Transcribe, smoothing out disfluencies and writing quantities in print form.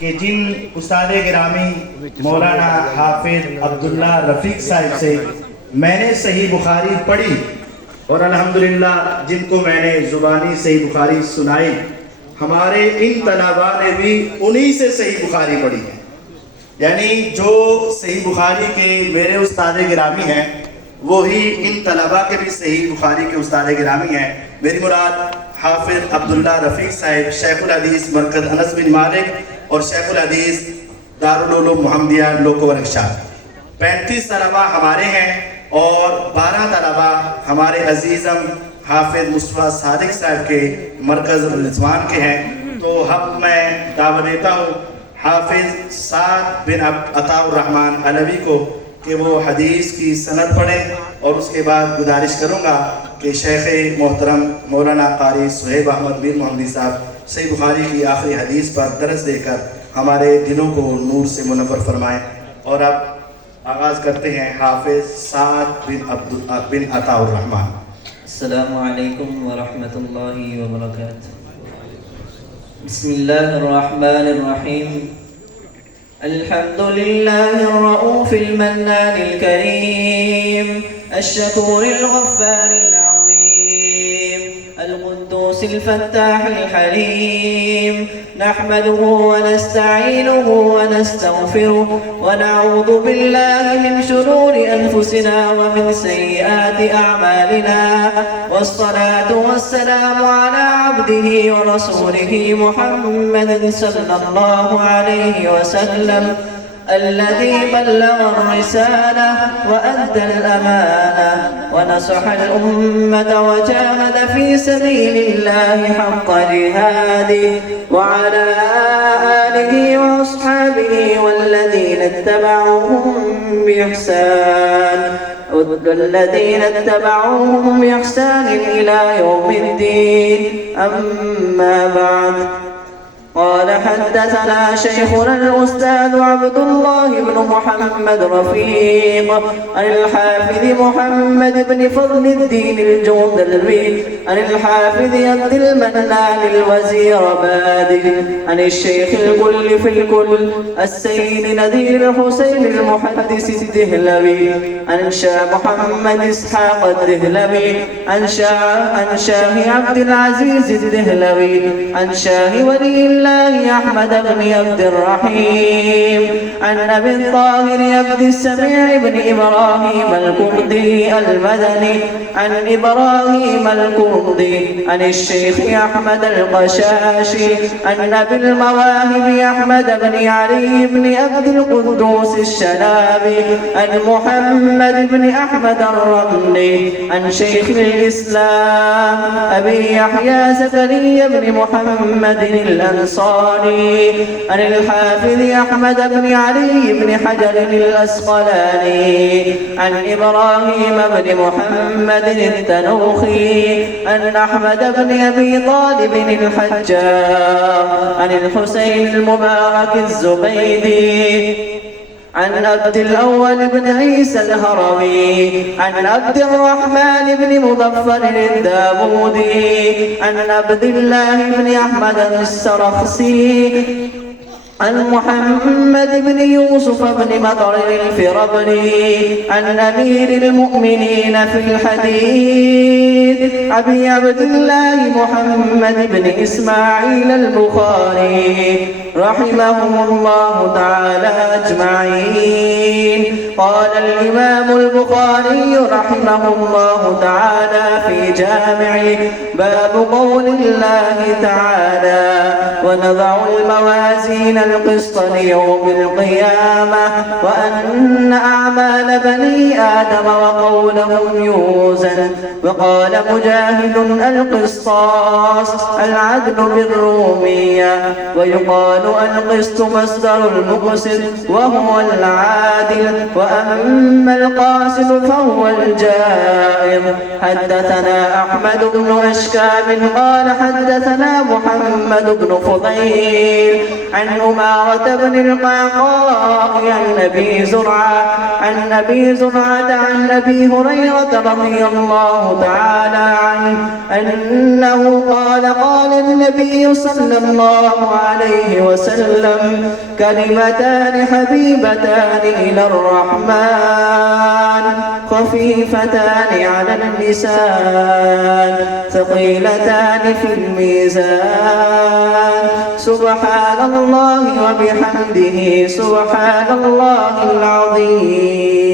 कि जिन उस्ताद गिरामी मौलाना हाफिज अब्दुल्ला रफ़ीक साहिब से मैंने सही बुखारी पढ़ी और अल्हम्दुलिल्लाह जिनको मैंने ज़ुबानी सही बुखारी सुनाई, हमारे इन तलबा ने भी उन्हीं से सही बुखारी पढ़ी है। यानी जो सही बुखारी के मेरे उस्ताद गिरामी हैं वही इन तलबा के भी सही बुखारी के उस्ताद गिरामी हैं। मेरी मुराद हाफिज अब्दुल्ला रफ़ीक साहिब शेखुल हदीस मरकज़ अनस बिन मालिक और शेखुल हदीस दारुल उलूम मुहम्मदिया लोको वर्कशॉप। 35 तलबा हमारे हैं और 12 तलबा हमारे अजीज़म हाफिज मुस्तफ़ा सादिक साहब के मरकज़ रिज़वान के हैं। तो अब मैं दावत देता हूँ हाफिज साद बिन अताउर रहमान अलवी को कि वो हदीस की सनद पढ़ें और उसके बाद गुजारिश करूँगा कि शेख मोहतरम मौलाना कारी सुहेब अहमद बिन मोहम्मदी साहब सही बुखारी की आखिरी हदीस पर दरस देकर हमारे दिलों को नूर से मुनव्वर फरमाएँ। और अब आगाज़ करते हैं हाफिज साद बिन अताउर रहमान। अस्सलामु अलैकुम व रहमतुल्लाहि व बरकातुहू। बिस्मिल्लाहिर रहमानिर रहीम। अल्हम्दुलिल्लाहिर रऊफिल मन्नानिल करीम अश्शकूरिल गफ्फारिल अज़ीम अल-कुद्दूसिल फत्ताहिल हलीम नहमदुहु व नस्तईनुहु व नस्तगफिरुहु व नऊज़ु बिल्लाहि मिन शुरूरि अनफुसिना व मिन सय्यिआति अअमालिना वस्सलातु वस्सलामु अला अब्दिहि व रसूलिहि मुहम्मदिन सल्लल्लाहु अलैहि वसल्लम الذي بلغ الرسالة وأدى الأمانة ونصح الأمة وجاهد في سبيل الله حق جهاده وعلى آله وأصحابه والذين اتبعوهم بإحسان إلى يوم الدين. أما بعد، قال حدثنا شيخنا الأستاذ عبد الله بن محمد رفيق عن الحافظ محمد بن فضل الدين الجندلبي عن الحافظ عبد المنان الوزير بادل عن الشيخ الكل في الكل السيد نذير الحسين المحدث الدهلوي عن شاه محمد إسحاق الدهلوي عن شاه عبد العزيز الدهلوي عن شاه ولي الله أحمد بن عبد الرحيم عن أبي الطاهر عبد السميع بن إبراهيم الكردي المدني عن إبراهيم الكردي عن الشيخ أحمد القشاشي عن أبي المواهب أحمد بن علي بن عبد القدوس الشنابي عن محمد بن أحمد الرملي عن شيخ الإسلام أبي يحيى زكريا بن محمد الأنصاري عن الحافظ أحمد بن علي بن حجر الأسقلاني عن إبراهيم بن محمد التنوخي عن أحمد بن أبي طالب الحجار عن الحسين المبارك الزبيدي عن عبد الأول بن عيسى الهروي عن عبد الرحمن بن مظفر الداودي عن عبد الله بن أحمد السرخسي عن محمد بن يوسف بن مطر الفربري عن أمير المؤمنين في الحديث أبي عبد الله محمد بن إسماعيل البخاري رحمهم الله تعالى أجمعين. قال الإمام البخاري رحمه الله تعالى في جامعه: باب قول الله تعالى: ونضع الموازين القسط ليوم القيامة وأن أعمال بني آدم وقولهم يوزن. وقال مجاهد: القسطاس العدل بالرومية. ويقال القسط مصدر المقسط وهو العادل، وأما القاسط فهو الجائر. حدثنا أحمد بن أشكاب قال حدثنا محمد بن فضيل عن عمارة بن القعقاع عن أبي زرعة عن أبي هريرة رضي الله تعالى عنه أنه قال النبي صلى الله عليه وسلم: كلمتان حبيبتان إلى الرحمن خفيفتان على اللسان ثقيلتان في الميزان سبحان الله وبحمده سبحان الله العظيم.